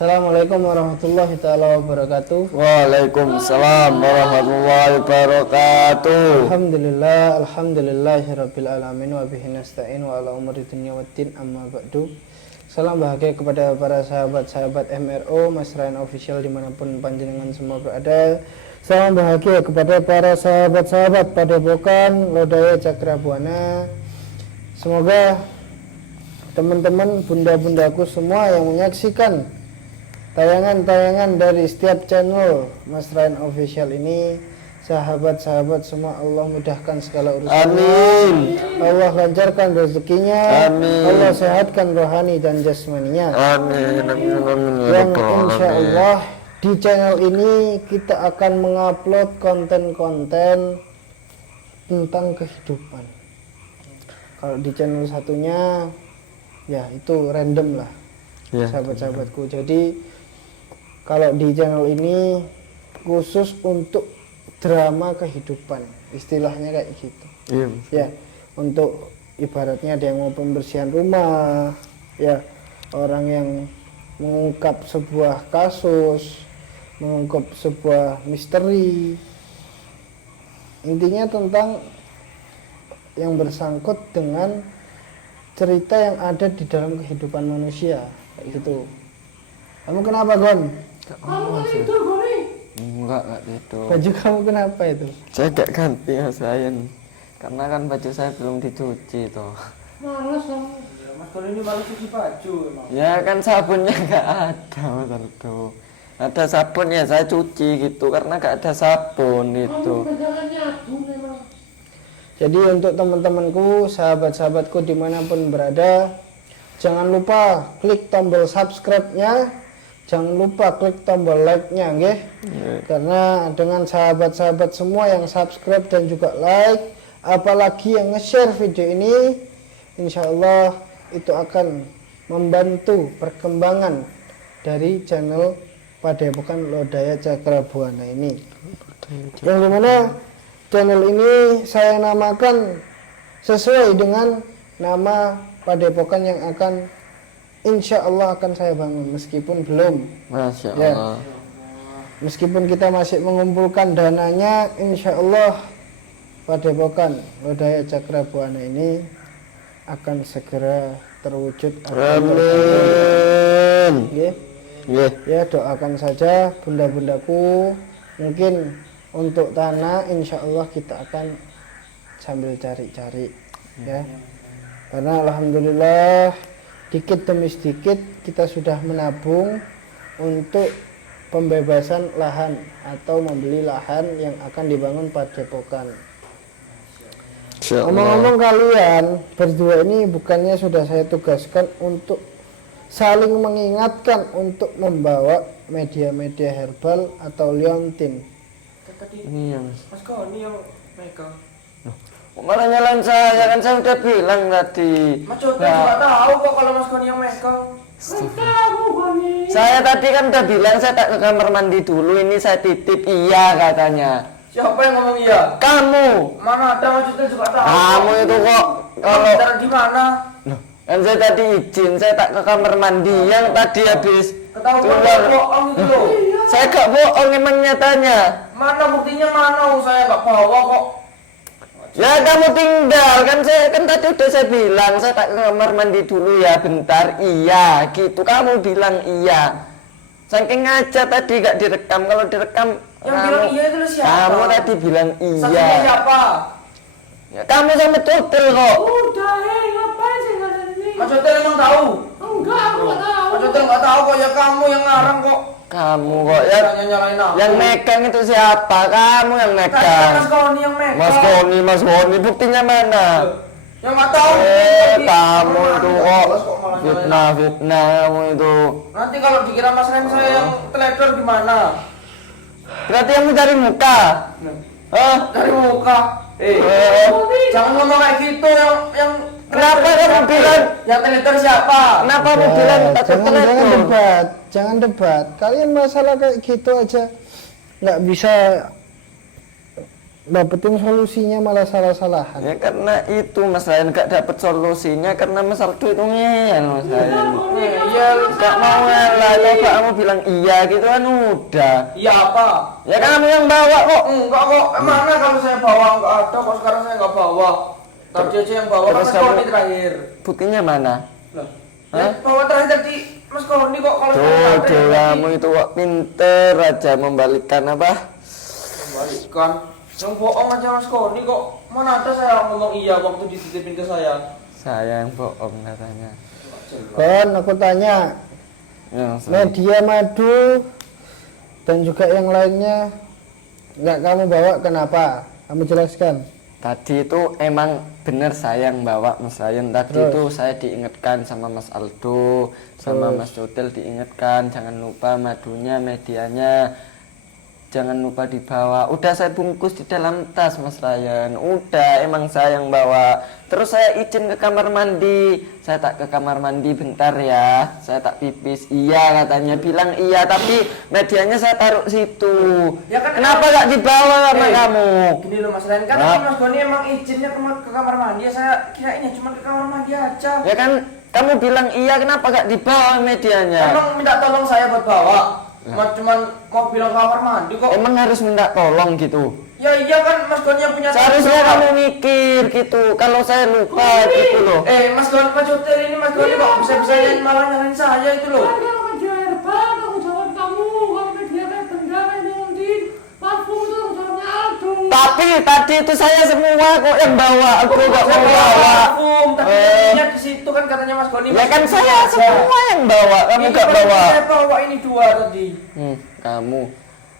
Assalamualaikum warahmatullahi taala wabarakatuh. Waalaikumsalam warahmatullahi wabarakatuh. Alhamdulillahirabbil alamin wa bihi nasta'in wa ala umuri dunya waddin amma ba'du. Salam bahagia kepada para sahabat-sahabat MRO Mas Ryan Official dimanapun panjenengan semua berada. Salam bahagia kepada para sahabat-sahabat Padepokan Lodaya Cakrabuana. Semoga teman-teman bunda-bundaku semua yang menyaksikan tayangan-tayangan dari setiap channel Mas Ryan Official ini, sahabat-sahabat semua, Allah mudahkan segala urusannya. Amin. Allah lancarkan rezekinya. Amin. Allah sehatkan rohani dan jasmaninya. Amin. Yang insya Allah di channel ini kita akan mengupload konten-konten tentang kehidupan. Kalau di channel satunya ya itu random lah, Ya. sahabat-sahabatku. Jadi kalau di channel ini khusus untuk drama kehidupan, istilahnya kayak gitu. Iya. Ya, untuk ibaratnya ada yang mau pembersihan rumah, ya, orang yang mengungkap sebuah kasus, mengungkap sebuah misteri. Intinya tentang yang bersangkut dengan cerita yang ada di dalam kehidupan manusia, kayak gitu. Kamu kenapa, Gon? Enggak tidur. Baju kamu kenapa itu? Saya gak ganti Mas Ryan. Karena kan baju saya belum dicuci toh. Males kamu. Mas Gon ini malah cuci baju emang. Ya kan sabunnya gak ada Mas Ardo. Ada sabun ya saya cuci gitu karena gak ada sabun gitu. Jadi untuk teman-temanku, sahabat-sahabatku dimanapun berada, jangan lupa klik tombol subscribe-nya, jangan lupa klik tombol like-nya, nggih. Karena dengan sahabat-sahabat semua yang subscribe dan juga like, apalagi yang nge-share video ini, insya Allah itu akan membantu perkembangan dari channel Padepokan Lodaya Cakrabuana ini. Yang dimana channel ini saya namakan sesuai dengan nama Padepokan yang akan insya Allah akan saya bangun, meskipun belum. Masya Ya. Allah. Meskipun kita masih mengumpulkan dananya, insya Allah Padepokan Lodaya Cakrabuana ini akan segera terwujud. Amin. Nggih. Nggih. Ya, doakan saja bunda-bundaku. Mungkin untuk tanah insya Allah kita akan sambil cari-cari, ya. Karena alhamdulillah dikit demi sedikit kita sudah menabung untuk pembebasan lahan atau membeli lahan yang akan dibangun Padepokan. Insya Allah. Ngomong-ngomong, kalian berdua ini bukannya sudah saya tugaskan untuk saling mengingatkan untuk membawa media-media herbal atau liontin. Tadi Ini yang Mas Gon ini yang megang. malah nyalain saya kan saya udah bilang tadi. Mas Joten juga tahu kok kalau Mas Gon yang megang. Saya tadi kan udah bilang saya tak ke kamar mandi dulu, ini saya titip, iya katanya. Siapa yang ngomong iya? Kamu. Mana ada Mas Joten juga tahu. Kamu itu kok kalau Bicara di mana? kan saya tadi izin, saya tak ke kamar mandi yang tadi habis Ketahuan keluar. bohong itu loh. Saya gak bohong emang nyatanya. Mana buktinya mana? Saya nggak bawa kok. Ya kamu tinggal kan, saya kan tadi udah saya bilang saya tak ke kamar mandi dulu ya bentar, iya gitu kamu bilang iya. Saking aja tadi gak direkam, kalau direkam Yang bilang iya itu siapa? kamu tadi bilang Saksinya iya. siapa? Ya, kamu sama Tutel kok. Udah, ngapain sih nggak ada ini? Mas Joten emang tahu? Enggak, aku nggak tahu. Mas Joten nggak tahu kok, ya kamu yang ngarang kok. Kamu kok ya. Nyalain aku. Yang megang itu siapa? Kamu yang Tadi kan megang. Mas Goni yang megang. Mas Goni, buktinya mana? Yang nggak tahu. Kamu itu kok malah fitnah kamu itu. Nanti kalau dikira Mas Ren saya yang teledor gimana? Berarti yang mencari muka. Hah? Dari muka. Jangan ngomong kayak gitu yang Kenapa kamu bilang? Yang teledor siapa? Kenapa kamu bilang tak Jangan telepon? debat, jangan debat. Kalian masalah kayak gitu aja nggak bisa dapetin solusinya malah salah-salahan. Ya karena itu Mas Ryan gak dapet solusinya karena Mas Aldo itu ngeyel Mas Ryan. Iya, Gak mau ngalah, coba kamu bilang iya gitu kan udah. iya apa? Ya kamu yang bawa kok. Enggak kok, mana kalau saya bawa enggak ada kok, sekarang saya enggak bawa. Tadi aja yang bawa kan Terus Mas kamu- Koni terakhir. Buktinya mana? Loh, Hah? ya, bawa terakhir tadi Mas Koni kok kalau saya Tuh, nggak ada yang kamu tadi. itu kok pinter aja membalikkan apa? Kembalikan. Yang bohong aja Mas Koni kok. Mana ada saya ngomong iya waktu dititipin ke saya. Saya yang bohong katanya. Kon, aku tanya, Ya, saya- media madu dan juga yang lainnya nggak kamu bawa kenapa? Kamu jelaskan. Tadi itu emang bener saya yang bawa Mas Ryan. Tadi Terus? itu saya diingatkan sama Mas Aldo, sama Terus? Mas Jotel diingatkan jangan lupa madunya, medianya jangan lupa dibawa. Udah saya bungkus di dalam tas Mas Ryan. Udah emang saya yang bawa. Terus saya izin ke kamar mandi. Saya tak ke kamar mandi bentar ya. Saya tak pipis. Iya katanya bilang iya tapi medianya saya taruh situ. Ya kan Kenapa gak dibawa sama kamu? Gini loh Mas Ren, kan Nah. tadi Mas Koni emang izinnya ke kamar mandi, ya saya kirain cuma ke kamar mandi aja. Ya kan kamu bilang iya kenapa gak dibawa medianya? Emang minta tolong saya buat bawa. Cuman mau bilang kamar mandi kok. Emang harus minta tolong gitu? Ya iya kan Mas Koni yang punya Seharusnya tanggung kamu jawab. mikir gitu. Kalau saya lupa gitu loh. Mas Koni, Mas Hotel ini Mas Koni kok bisa-bisanya malah nyalain saya itu loh. Kan kalau kerja herbal, tanggung jawab kamu. Kalau media kayak benda kayak nyelontin, parfum itu tanggung jawabnya Aldo. Tapi tadi itu saya semua kok yang bawa. Aku gak Saya mau bawa bawa. parfum, tapi intinya di situ kan katanya Mas Koni. Ya kan masih saya ada. semua yang bawa. Kamu Ini gak kan bawa. Saya bawa ini dua tadi. Kamu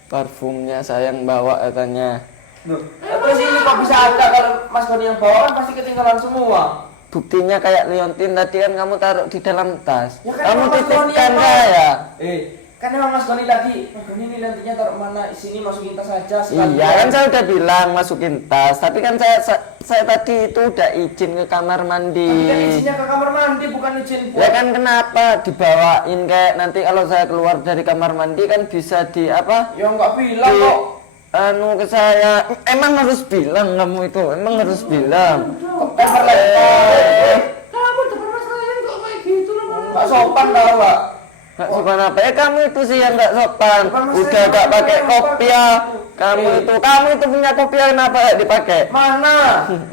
parfumnya saya yang bawa katanya. Loh, terus ini kok bisa ada kalau Mas Koni yang bawa kan pasti ketinggalan semua. Buktinya kayak liontin tadi kan kamu taruh di dalam tas. Ya kan Kamu emang Mas Koni titipkan yang bawa. saya. Kan emang Mas Koni tadi, Mas Koni ini nantinya taruh mana? Sini masukin tas aja sekalian. Iya kan saya udah bilang masukin tas, tapi kan saya tadi itu udah izin ke kamar mandi. Tapi kan izinnya ke kamar mandi bukan izin Ya buat. kan kenapa dibawain kayak nanti kalau saya keluar dari kamar mandi kan bisa di apa? Ya nggak bilang Di, kok. anu ke saya. Emang harus bilang kamu itu, emang harus bilang. Kok lempar-lempar. Kamu depan Mas Ryan kok kayak gitu loh. Nggak sopan tau Pak. Gak sopan apa? Kamu itu sih yang gak sopan. Bukan Mas Udah Ryan, gak Mas pakai Ryan, kopiah. Mas. Kamu itu punya kopiah kenapa gak dipakai? Mana?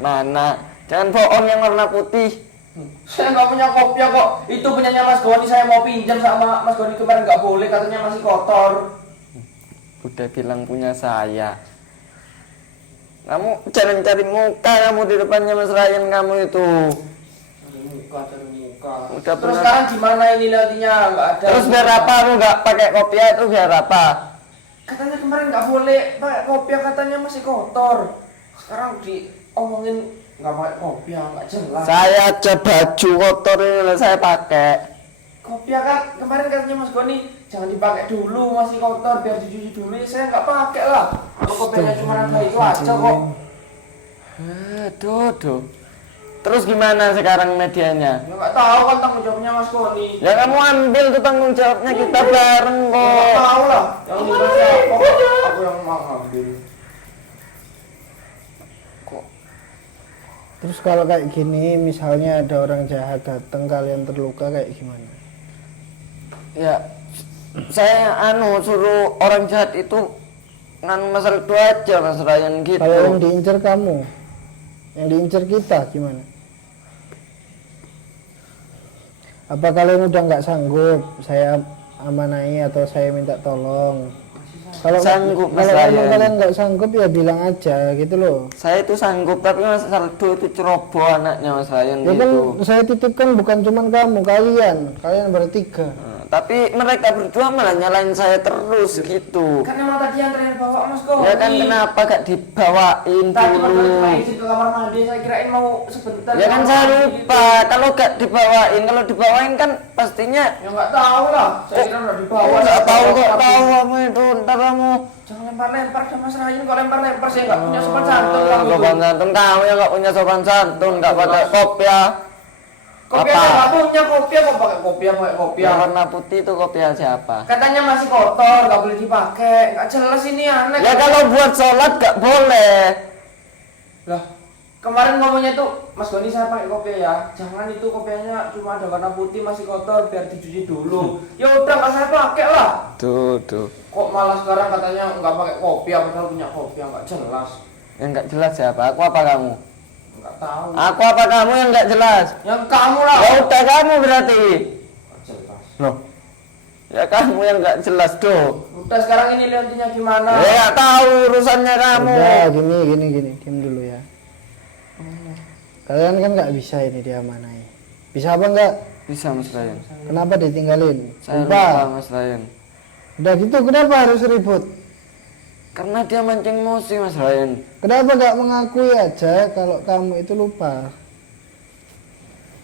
Mana? Jangan bohong yang warna putih. Saya nggak punya kopiah kok. Itu punyanya Mas Goni, saya mau pinjam sama Mas Goni kemarin nggak boleh, katanya masih kotor. Udah bilang punya saya. Kamu jangan cari muka kamu di depannya Mas Ryan kamu itu. Cari muka, cari muka. Udah Terus pernah- sekarang gimana ini nantinya? Nggak ada. Terus biar apa kamu gak pakai kopiah itu biar apa? Katanya kemarin nggak boleh pakai kopiah, katanya masih kotor. Sekarang diomongin nggak pakai kopiah, nggak jelas. Saya aja baju kotor ini lah saya pakai. Kopiah kan kemarin katanya Mas Goni jangan dipakai dulu, masih kotor, biar dicuci dulu. Saya nggak pakai lah. Kalau kopiahnya cuma ada itu aja kok. Aduh. Terus gimana sekarang medianya? Ya nggak tahu kan tanggung jawabnya Mas Goni. Ya kamu ambil tuh tanggung jawabnya kita bareng Nggak kok. tahu lah. Yang dikasih aku yang mau ambil. Terus kalau kayak gini, misalnya ada orang jahat datang, kalian terluka kayak gimana? Ya saya suruh orang jahat itu masalah itu aja Mas Ryan gitu. Kalau yang diincar kamu, yang diincar kita gimana? Apa kalian udah nggak sanggup? Saya amanai atau saya minta tolong? Kalau Sanggup, Mas kalau emang Ryan. kalian nggak sanggup ya bilang aja gitu loh. Saya itu sanggup tapi Mas Aldo itu ceroboh anaknya Mas Ryan Ya kan gitu. saya titipkan bukan cuman kamu, kalian bertiga. Tapi mereka berdua malah nyalain saya terus gitu. Kan emang tadi yang terakhir bawa Mas Goni. Ya kan kenapa gak dibawain Tadi Mas Goni cuma dulu? izin ke kamar mandi, saya kirain mau sebentar. Ya kan ke saya kamar mandi lupa. Kalau gak dibawain, kalau dibawain kan pastinya. gitu. Ya nggak tahu lah. Saya kira udah dibawa. Gak tahu kok tahu kamu itu. Ntar kamu. Jangan lempar-lempar sama Mas Ryan. Kalau lempar-lempar saya nggak punya sopan santun kamu itu. Sopan santun kamu yang gak punya sopan santun, gak pakai kopiah. Kopi Apa? aja nggak punya kopi, kok pakai kopi Yang warna putih itu kopiah siapa? Katanya masih kotor, nggak boleh dipakai. Nggak jelas ini aneh. Ya kalau buat sholat gak boleh. Lah, kemarin ngomongnya tuh, Mas Goni saya pakai kopi ya. Jangan itu kopiahnya cuma ada warna putih masih kotor, biar dicuci dulu. Ya udah nggak saya pakai lah. Tuh. Kok malah sekarang katanya nggak pakai kopi, padahal punya kopi yang nggak jelas. Yang gak jelas siapa? Aku apa kamu? Nggak tahu. Aku apa kamu yang gak jelas? Yang kamu lah. Ya udah kamu berarti. Nggak jelas. Loh. Ya kamu yang gak jelas tuh. Udah sekarang ini lihatnya gimana? Ya gak tahu urusannya kamu. Udah gini, diam dulu ya. Kalian kan nggak bisa ini diamanai. Bisa apa enggak? Bisa Mas Ryan. Kenapa ditinggalin? Saya lupa Mas Ryan. Udah gitu kenapa harus ribut? Karena dia mancing emosi Mas Ryan. Kenapa nggak mengakui aja kalau kamu itu lupa?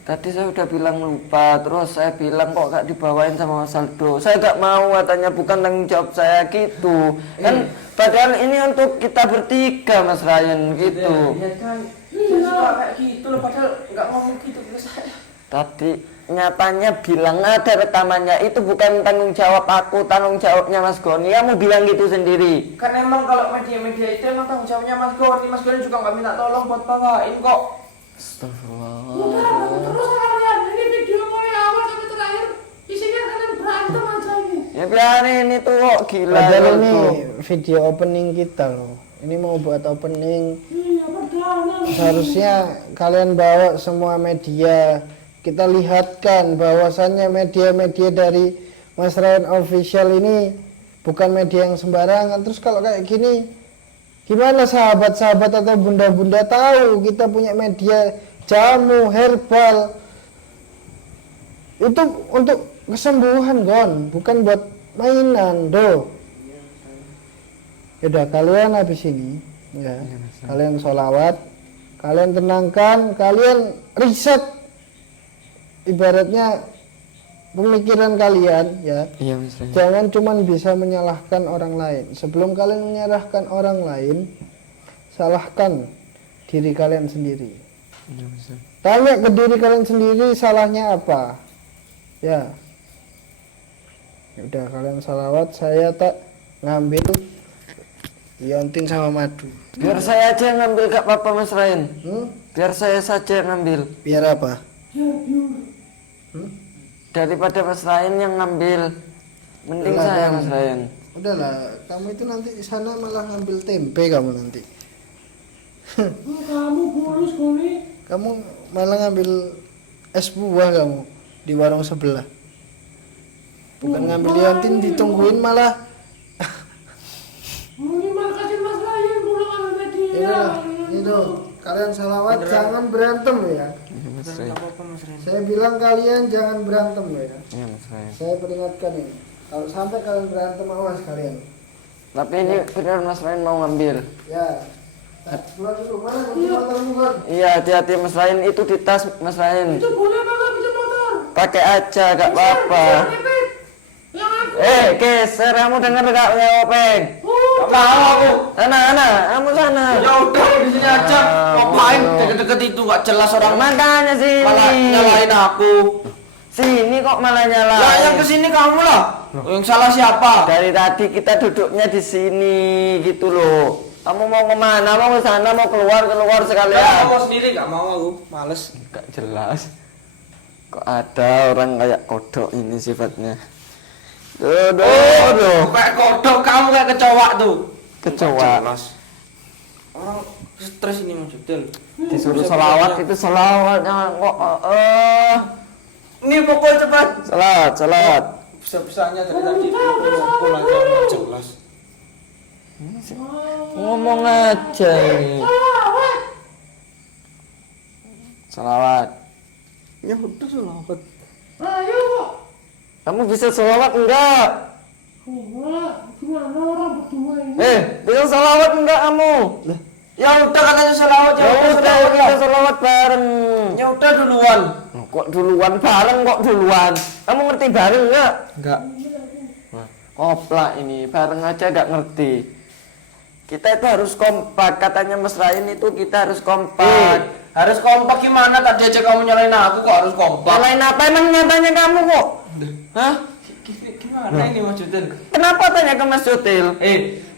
Tadi saya udah bilang lupa, terus saya bilang kok gak dibawain sama Mas Aldo. Saya gak mau, katanya bukan tanggung jawab saya gitu. Kan padahal ini untuk kita bertiga Mas Ryan gitu. Ya kan, saya suka kayak gitu loh, padahal nggak ngomong gitu ke saya. Tadi nyatanya bilang ada rekamannya, itu bukan tanggung jawab aku, tanggung jawabnya Mas Goni. Kamu bilang gitu sendiri. Kan emang kalau media-media itu emang tanggung jawabnya Mas Goni. Mas Goni juga nggak minta tolong buat bawain kok. Astagfirullah. Udah, terus kalian. Ini video mulai awal sampai terakhir. Isinya kalian berantem aja ini. Ya biarin itu kok gila. Padahal ini itu. video opening kita loh. Ini mau buat opening. Iya, perdana. Seharusnya kalian bawa semua media. Kita lihatkan bahwasannya media-media dari Mas Ryan Official ini bukan media yang sembarangan. Terus kalau kayak gini, gimana sahabat-sahabat atau bunda-bunda tahu kita punya media jamu herbal? Itu untuk kesembuhan, Gon, bukan buat mainan, do. Yaudah, kalian habis ini, ya, kalian sholawat, kalian tenangkan, kalian riset, ibaratnya pemikiran kalian, ya. Iya Mas Ryan. Jangan cuman bisa menyalahkan orang lain. Sebelum kalian menyalahkan orang lain, salahkan diri kalian sendiri. Iya, Mas Ryan. Tanya ke diri kalian sendiri salahnya apa. Ya. Udah kalian salawat, saya tak ngambil liontin sama madu. Biar saya aja yang ngambil gak apa-apa Mas Ryan. Biar saya saja yang ngambil. Biar apa? Daripada Mas Ryan yang ngambil, mending Udah, saya Bang. Mas Ryan. Udahlah, kamu itu nanti di sana malah ngambil tempe kamu nanti. Kamu bolos Goni. Kamu malah ngambil es buah kamu di warung sebelah. Bukan ngambil liontin ditungguin malah. Ini malah kasih Mas Ryan pulang sama media. Ya itu kalian salawat jangan berantem ya. Iya Mas Ryan. Saya bilang kalian jangan berantem ya. Iya Mas Ryan. Saya peringatkan ini. Kalau sampai kalian berantem awas kalian. Tapi ini benar Mas Ryan mau ngambil. Ya. Keluar dulu mana kunci motormu kan? Iya hati-hati Mas Ryan, itu di tas Mas Ryan. Itu boleh apa nggak bisa motor? Pakai aja gak apa-apa. Yang aku. Geser, kamu denger gak punya openg? Nggak mau aku. Sana, kamu sana. Ya udah di sini aja. Ngapain deket-deket itu nggak jelas orang Makanya sini. malah nyalain aku. Sini kok malah nyala. Ya yang kesini kamu lah. Yang salah siapa? Dari tadi kita duduknya di sini gitu loh. Kamu mau kemana? Mau ke sana? Mau keluar Ya, sekalian? mau sendiri nggak mau aku. Males. Gak jelas. Kok ada orang kayak kodok ini sifatnya? Duh. Kayak kodok kamu kayak kecoa tuh. Kecoa. Orang stres ini Mas Abdul. Disuruh salawat itu salawatnya kok. Ini pokoknya cepat. Salawat. Bisa-bisanya dari tadi ngumpul aja nggak jelas. Ngomong aja ini. Salawat. Ya udah selawat. Ayo kok. Kamu bisa salawat enggak? Enggak, gimana orang berdua ini? Bisa salawat enggak kamu? Ya udah katanya selawat Ya udah kita salawat bareng. Ya udah duluan. Kok duluan bareng kok duluan? Kamu ngerti bareng enggak? Enggak. Koplak ini, bareng aja gak ngerti. Kita itu harus kompak, katanya Mas Ryan itu kita harus kompak. Harus kompak gimana? Tadi aja kamu nyalain aku kok harus kompak. Lain apa emang nyatanya kamu kok? Hah? Gimana ini Mas Jutil? Kenapa tanya ke Mas Jutil?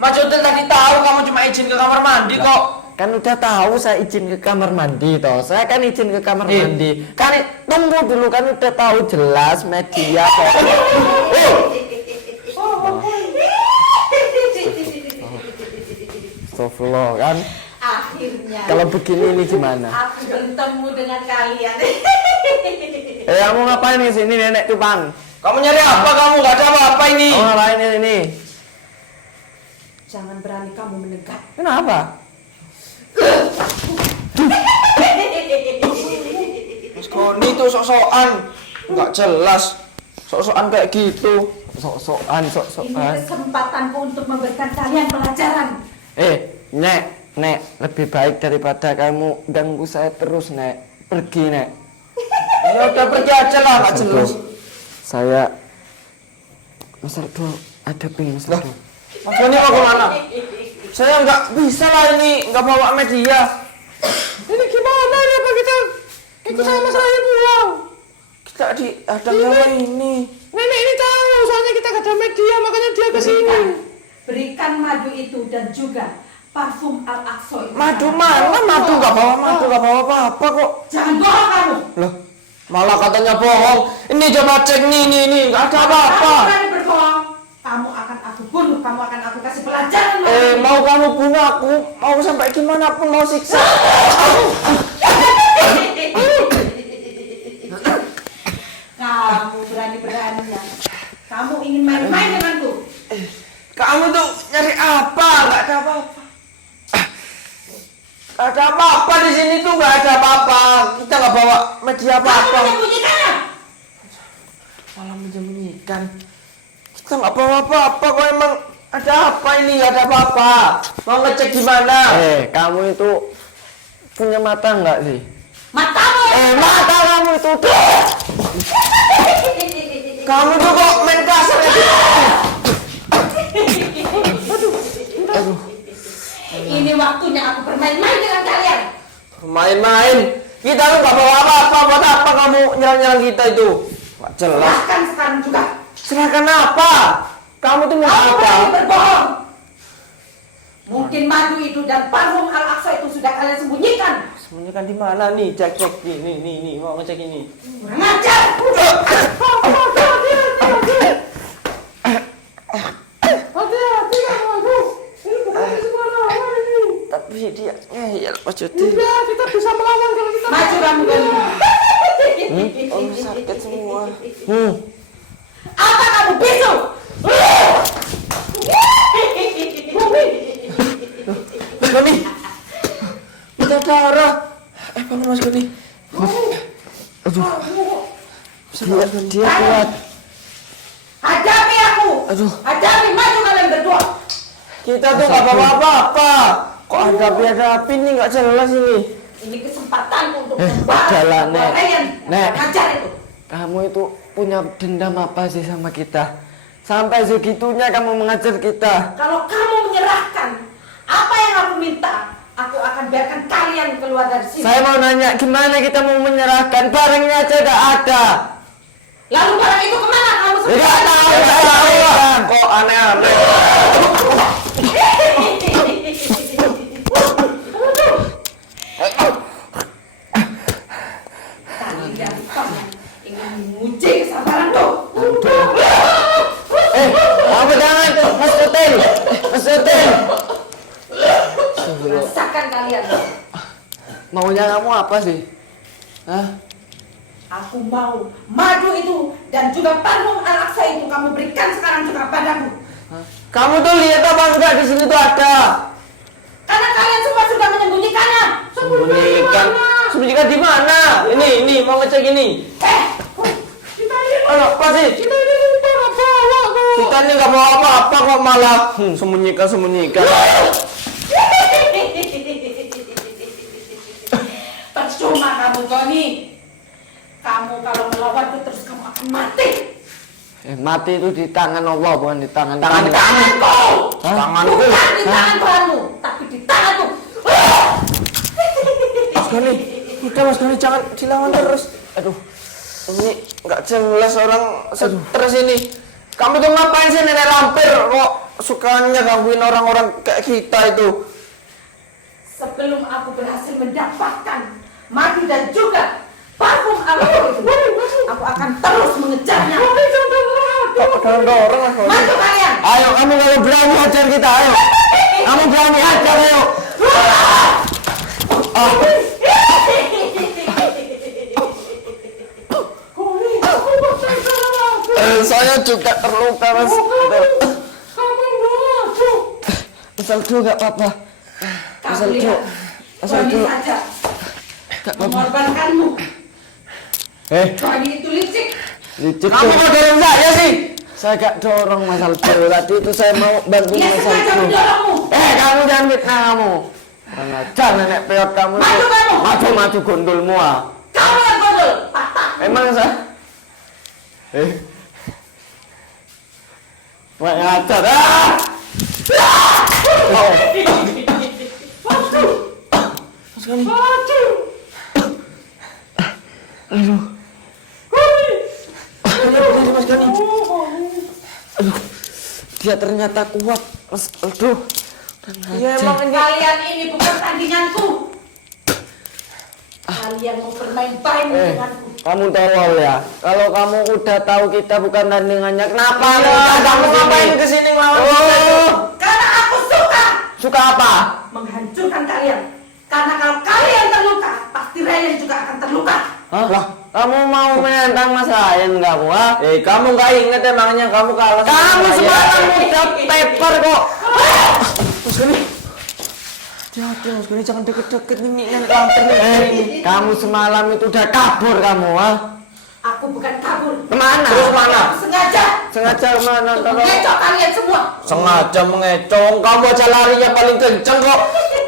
Mas Jutil tadi tahu kamu cuma izin ke kamar mandi kok. Kan udah tahu saya izin ke kamar mandi toh. Saya kan izin ke kamar mandi. Kan tunggu dulu kan udah tahu jelas media kok. Astagfirullah kan. Akhirnya Kalau begini ini gimana? aku bertemu dengan kalian. Kamu ngapain di sini nenek Tupang? Kamu nyari apa kamu? Gak ada apa-apa ini. Kamu ngapain di sini? Jangan berani kamu mendekat. Kenapa? Mas Goni tuh sok-sokan. Nggak jelas. Sok-sokan kayak gitu. Sok-sokan. Ini kesempatanku untuk memberikan kalian pelajaran. Nek, lebih baik daripada kamu ganggu saya terus, Nek. Pergi, Nek. Ya udah pergi aja lah, nggak jelas. Saya Mas Ardo, hadapin Mas Ardo. Mas Goni mau kemana? Saya nggak bisa lah ini, nggak bawa media. Ini gimana ya Pak kita? Ikut sama saya pulang. Kita dihadang sama ini. Nenek ini tahu, soalnya kita gak ada media, makanya dia ke sini. Berikan madu itu dan juga parfum Al-Aqsa itu. Madu mana? Madu nggak bawa apa-apa kok. Jangan bohong kamu. Loh, malah katanya bohong. Ini coba cek nih, nggak ada Kamu apa-apa. berani berbohong. Kamu akan aku bunuh, kamu akan aku kasih pelajaran. Mau kamu bunuh aku, mau sampai gimana pun mau siksa. Kamu berani-beraninya. Kamu ingin main-main denganku. Kamu tuh nyari apa? Nggak ada apa-apa. Nggak ada apa-apa di sini tuh, nggak ada apa-apa. Kita nggak bawa media Kamu apa-apa. menyembunyikannya. Malah menyembunyikan. Kita nggak bawa apa-apa kok, emang ada apa ini? Nggak ada apa-apa. Mau ngecek gimana? Kamu itu punya mata nggak sih? Matamu. Mata kamu itu tuh. Kamu tuh kok main kasar ya? Ini waktunya aku bermain-main dengan kalian. Main-main. Kita tuh nggak bawa apa-apa. Buat apa kamu nyerang-nyerang kita itu? Nggak jelas. Bahkan sekarang juga. Serahkan apa? Kamu tuh mau Kamu apa? berani berbohong. Mungkin madu itu dan parfum Al-Aqsa itu sudah kalian sembunyikan. Sembunyikan di mana nih? Cek. Nih. Mau ngecek ini. Kurang ajar. Hati-hati kamu itu. Ini bukan sembarangan ini. Tapi dia ya Mas Jody. Udah, kita bisa melawan kalau kita Maju kamu Goni. Oh, sakit semua. Apa kamu bisu? Mas Goni. Kita darah. Bangun Mas Goni. Dia kuat. Hadapi aku. Aduh. Hadapi, maju kalian berdua. Kita tuh nggak bawa apa-apa. Kok hadapi nih nggak jelas ini. Ini kesempatanku untuk membahas udahlah, Nek. kalian. Nek. Ajar itu. Kamu itu punya dendam apa sih sama kita? Sampai segitunya kamu mengajar kita. Kalau kamu menyerahkan apa yang aku minta, aku akan biarkan kalian keluar dari sini. Saya mau nanya, gimana kita mau menyerahkan? Barangnya aja gak ada. Lalu barang itu kemana kamu Tidak tahu, Nggak tahu lah. Kok aneh-aneh. Kalian kalian ingin menguji kesabaranku. Kamu jangan, Mas Hotel. Mas Hotel. Rasakan kalian. Maunya kamu apa sih? Hah? Aku mau madu itu dan juga parfum Al-Aqsa itu kamu berikan sekarang juga padaku. Kamu tuh lihat apa enggak di sini tuh ada? Karena kalian semua sudah menyembunyikannya. Sembunyikan di mana? Ini mau ngecek ini. Apa sih? Kita ini lupa nggak bawa kok. Kita ini nggak bawa apa-apa kok malah sembunyikan. Percuma kamu Goni. Kamu kalau melawanku terus kamu akan mati. Mati itu di tangan Allah, bukan di tangan Tangan kamu. Tanganku. Tanganku. Bukan di tangan Tuhanmu, tapi di tanganku. Mas Goni, Udah Mas Doni, jangan dilawan terus. Aduh, ini nggak jelas orang stres ini. Kamu tuh ngapain sih nenek lampir? Kok sukanya gangguin orang-orang kayak kita itu? Sebelum aku berhasil mendapatkan madu dan juga parfum alkohol itu, aku akan terus mengejarnya. Dorong Mas Doni. Maju kalian. Ayo kamu kalau berani hajar kita, ayo. Kamu berani hajar, ayo. Saya juga terluka Mas. Asal dulu gak apa-apa. Asal Kamu dulu. lihat, Asal Bani dulu. saja Gak apa-apa. mengorbankanmu. Eh, Bani itu licik. licik. Kamu kok dorong saya sih? Saya gak dorong Mas Aldo. Tadi itu saya mau bantuin Dia Mas sengaja Aldo. mendorongmu. Kamu jangan fitnah kamu. Ajar nenek peot kamu. Maju kamu. Maju gondolmu ah. Kamu yang gondol, patah. Emang saya? Wah, ngajar ah! Dia ternyata kuat, Mas Aldo. Ya emang kalian ini bukan tandinganku. Kalian mau bermain-main denganku. Kamu tolol ya. Kalau kamu udah tahu kita bukan tandingannya, kenapa kamu ngapain kesini ngelawan kita? Karena aku suka Suka apa? menghancurkan kalian. Karena kalau kalian terluka, pasti Ryan juga akan terluka. Hah? Kamu mau menentang Mas Ryan kamu, ha? Kamu nggak inget emangnya kamu kalah sama Kamu saya? semalam udah paper kok. Mas Gani. Hati-hati Mas Gani, jangan deket-deket ini nenek lampir nih. Kamu semalam itu udah kabur kamu, ha? Aku bukan kabur. Kemana? Terus mana? Aku sengaja Sengaja kemana? mengecoh kalian semua. Sengaja mengecoh, kamu aja larinya paling kenceng kok.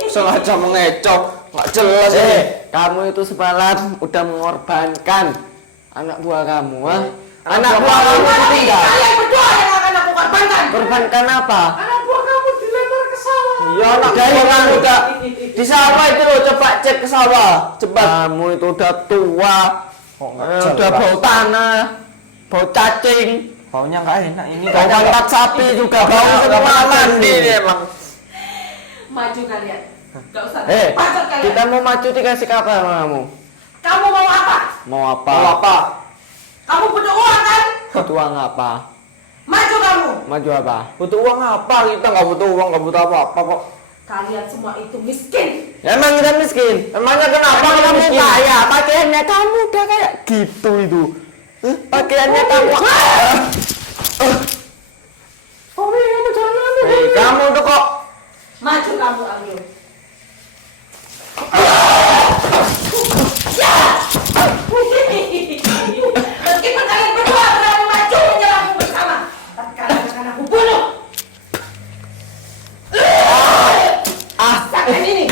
Sengaja mengecoh, nggak jelas ini. Kamu itu semalam udah mengorbankan anak buah kamu, ha? Anak Anak buah buah kamu Malam ini tinggal. kalian berdua yang akan aku korbankan. Korbankan apa? Anak buah kamu dilempar ke sawah. Ya anak buah kamu udah di sawah itu loh, coba cek ke sawah, cepat. Kamu itu udah tua, udah bau tanah, bau cacing, Baunya nggak enak ini. bau pantat sapi juga, bau semua mandi ini emang. Maju kalian. Gak usah. Eh, Pacot kalian. kita mau maju dikasih apa sama kamu? Kamu mau apa? Mau apa? Mau apa? Kamu butuh uang kan? Butuh uang apa? Maju kamu. Maju apa? Butuh uang apa? Kita nggak butuh uang, nggak butuh apa-apa kok. Kalian semua itu miskin. Emang kita miskin? Emangnya kenapa Emang kita kamu miskin? kaya? Pakaiannya kamu udah kayak gitu itu. Pakaiannya kamu. Kamu tuh kok Maju kamu Aryo. Meskipun kalian berdua berani maju menyerangku bersama, tapi kalian akan aku bunuh. Rasakan ini.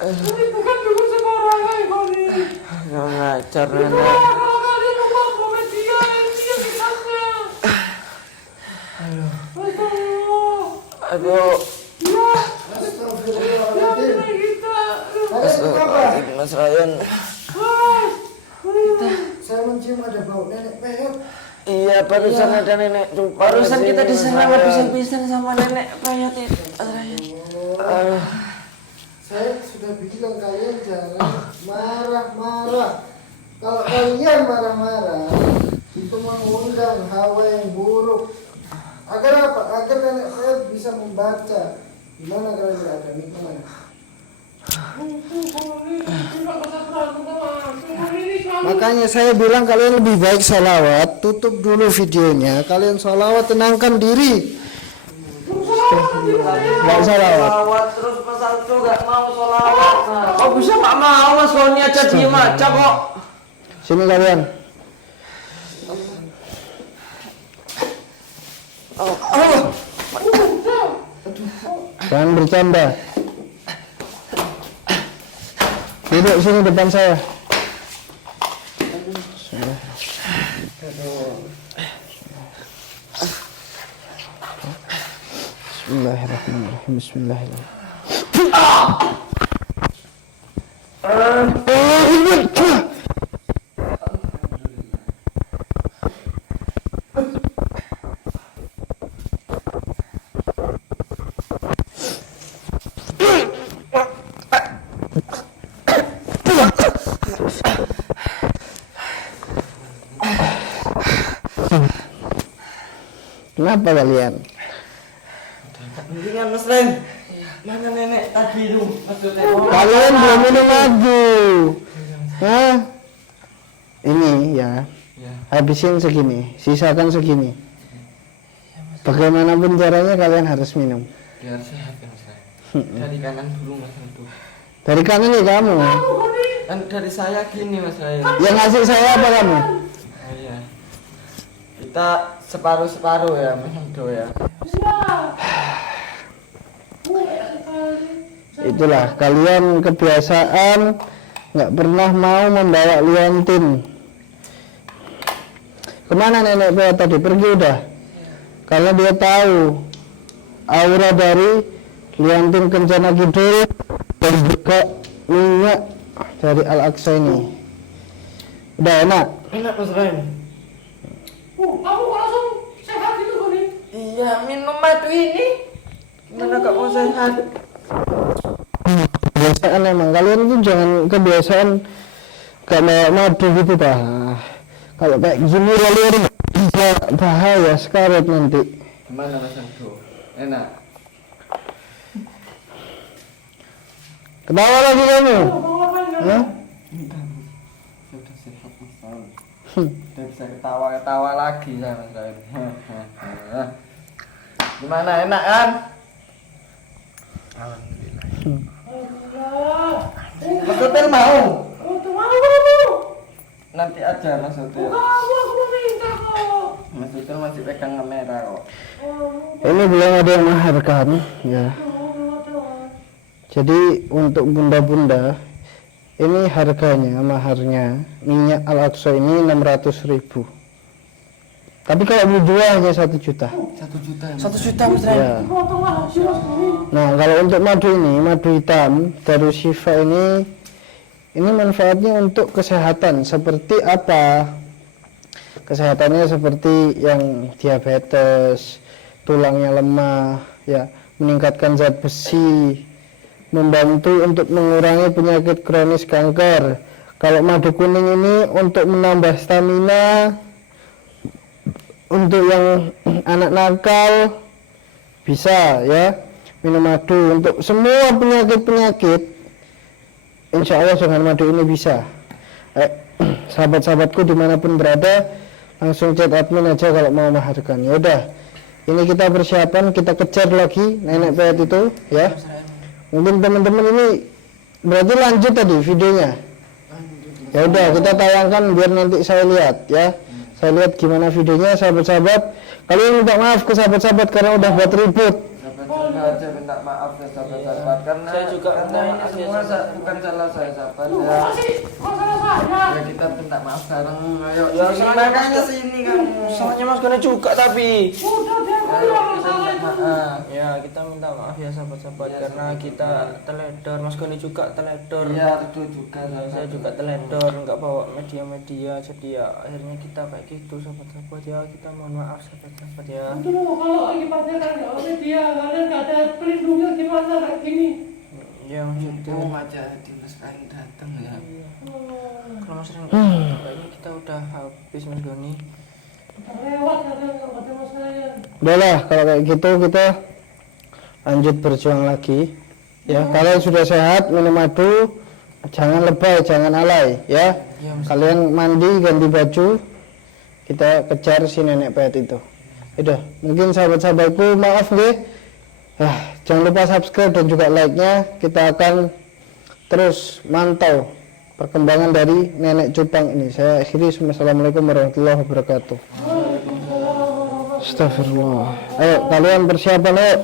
Ini bukan dukun sembarangan kali. Nggak ngajar Itu nenek. kalau kalian uang sama dia kisahnya. Aduh. Aduh. Ya, ya Astagfirullahaladzim. benar kita. Kalian apa? Mas Ryan. Saya mencium ada bau nenek peot. Iya, barusan ada nenek jumpa. Barusan kita diserang habis-habisan sama nenek Payat itu. Saya sudah bilang kalian jangan marah-marah. Kalau kalian marah-marah, itu mengundang hawa yang buruk. Agar apa? Agar nenek peot bisa membaca di mana kalian berada, di mana. Makanya saya bilang kalian lebih baik sholawat, tutup dulu videonya, kalian sholawat, tenangkan diri. Nggak sholawat. Solawat terus pasal itu gak mau solawat. Kok bisa gak mau? Mas Goni aja diem aja kok. Sini kalian. Jangan bercanda. Duduk sini depan saya. Bismillahirrahmanirrahim. Bismillahirrahmanirrahim. Kenapa kalian? Mendingan Mas Ren. Mana nenek tadi itu? Maksudnya Kalian belum minum madu. Hah? Ini ya. Habisin segini, sisakan segini. Bagaimanapun caranya kalian harus minum. biar sehat ya Mas Ren. Dari kanan dulu Mas Ren tuh. Dari kanan nih kamu. Kan dari saya gini Mas Ren. Yang ngasih saya apa kamu? Oh iya. Kita separuh-separuh ya Mas Ren ya. Itulah kalian kebiasaan nggak pernah mau membawa liontin. Kemana nenek Bea tadi? Pergi udah. Karena dia tahu aura dari liontin Kencana Kidul dan juga minyak dari Al-Aqsa ini. Udah enak. Enak Mas Ren. Kamu langsung sehat gitu Goni? Iya minum madu ini. Gimana gak mau sehat? Kebiasaan emang kalian itu jangan kebiasaan gak bawa madu gitu dah. Kalau kayak gini kalian bisa bahaya sekarat nanti. Gimana Mas Ren? Enak. Ketawa lagi kamu? Hah? Sudah sehat Mas Ren. Udah bisa ketawa-ketawa lagi saya Mas Ren. Gimana enak kan? Mas Hotel mau? Nanti aja Mas Hotel. Mas Hotel masih pegang kamera kok. Ini belum ada yang maharkan ya. Jadi untuk bunda-bunda ini harganya, maharnya minyak Al-Aqsa ini 600.000. Tapi kalau beli dua hanya 1 juta. 1 juta ya? 1 juta Mas Ren? Ya. Nah kalau untuk madu ini, madu hitam dari Syifa ini manfaatnya untuk kesehatan. Seperti apa? Kesehatannya seperti yang diabetes, tulangnya lemah, ya, meningkatkan zat besi, membantu untuk mengurangi penyakit kronis kanker. Kalau madu kuning ini untuk menambah stamina, untuk yang anak nakal bisa ya minum madu. Untuk semua penyakit-penyakit insya Allah dengan madu ini bisa. Sahabat-sahabatku dimanapun berada langsung chat admin aja kalau mau maharkan. Ya udah, ini kita persiapan, kita kejar lagi nenek pet itu ya. Mungkin teman-teman ini berarti lanjut tadi videonya. Ya udah, kita tayangkan biar nanti saya lihat ya. Saya lihat gimana videonya sahabat-sahabat. Kalian minta maaf ke sahabat-sahabat karena udah buat ribut. Sahabat aja minta maaf ya sahabat-sahabat karena saya juga karena ini semua bukan salah saya sahabat ya. Ya kita minta maaf sekarang. Ayo ya makanya sini kan. Salahnya Mas Goni juga tapi. Ya kita minta maaf ya sahabat-sahabat karena kita teledor. Mas Goni juga teledor. Iya itu juga. Saya juga teledor, nggak bawa media-media, jadi ya akhirnya kita kayak gitu sahabat-sahabat ya. Kita mohon maaf sahabat-sahabat ya. Kalau lagi pacaran nggak ada dia, kalian nggak ada pelindungnya gimana kayak gini? Ya maksudnya Untung aja di Mas Ren datang ya. kalau Mas Ren kayaknya kita udah habis Mas Goni. Lewat kalian nggak ada masalah. Udahlah kalau kayak gitu kita lanjut berjuang lagi Ya, kalian sudah sehat, minum madu, jangan lebay, jangan alay, ya. Kalian mandi, ganti baju, kita kejar si nenek payat itu. Udah, mungkin sahabat-sahabatku maaf nih. Jangan lupa subscribe dan juga like-nya. Kita akan terus mantau perkembangan dari nenek cupang ini. Saya akhiri. Assalamualaikum warahmatullahi wabarakatuh. Astagfirullah. Ayo kalian persiapan, ayo.